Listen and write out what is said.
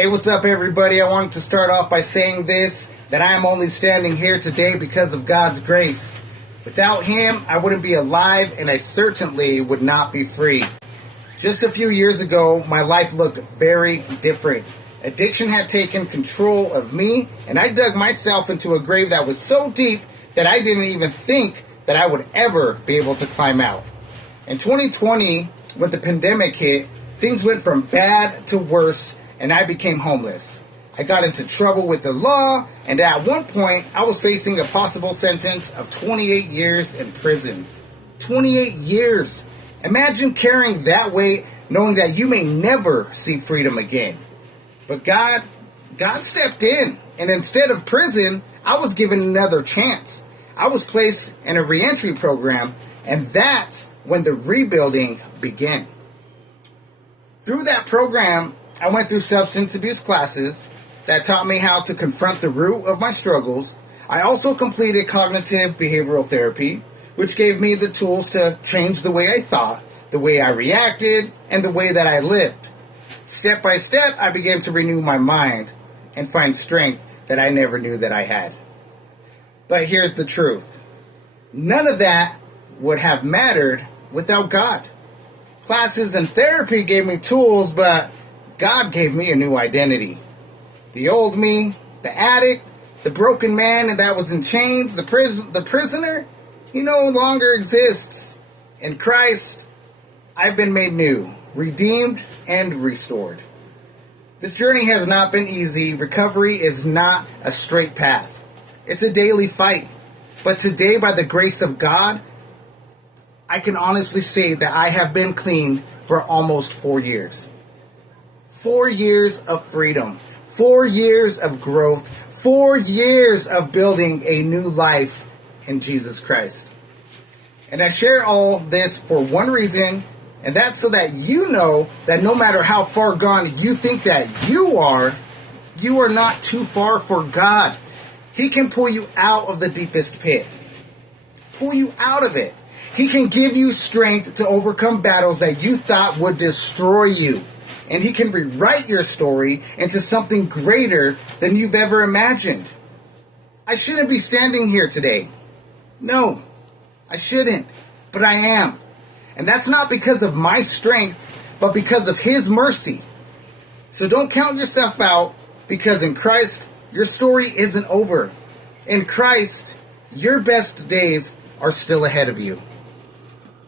Hey, what's up, everybody? I wanted to start off by saying this, that I am only standing here today because of God's grace. Without Him, I wouldn't be alive, and I certainly would not be free. Just a few years ago, my life looked very different. Addiction had taken control of me, and I dug myself into a grave that was so deep that I didn't even think that I would ever be able to climb out. In 2020, when the pandemic hit, things went from bad to worse, and I became homeless. I got into trouble with the law, and at one point, I was facing a possible sentence of 28 years in prison. 28 years! Imagine carrying that weight, knowing that you may never see freedom again. But God stepped in, and instead of prison, I was given another chance. I was placed in a reentry program, and that's when the rebuilding began. Through that program, I went through substance abuse classes that taught me how to confront the root of my struggles. I also completed cognitive behavioral therapy, which gave me the tools to change the way I thought, the way I reacted, and the way that I lived. Step by step, I began to renew my mind and find strength that I never knew that I had. But here's the truth. None of that would have mattered without God. Classes and therapy gave me tools, but God gave me a new identity. The old me, the addict, the broken man that was in chains, the prisoner, he no longer exists. In Christ, I've been made new, redeemed, and restored. This journey has not been easy. Recovery is not a straight path. It's a daily fight. But today, by the grace of God, I can honestly say that I have been clean for almost 4 years. 4 years of freedom, 4 years of growth, 4 years of building a new life in Jesus Christ. And I share all this for one reason, and that's so that you know that no matter how far gone you think that you are not too far for God. He can pull you out of the deepest pit. Pull you out of it. He can give you strength to overcome battles that you thought would destroy you. And He can rewrite your story into something greater than you've ever imagined. I shouldn't be standing here today. No, I shouldn't. But I am. And that's not because of my strength, but because of His mercy. So don't count yourself out, because in Christ, your story isn't over. In Christ, your best days are still ahead of you.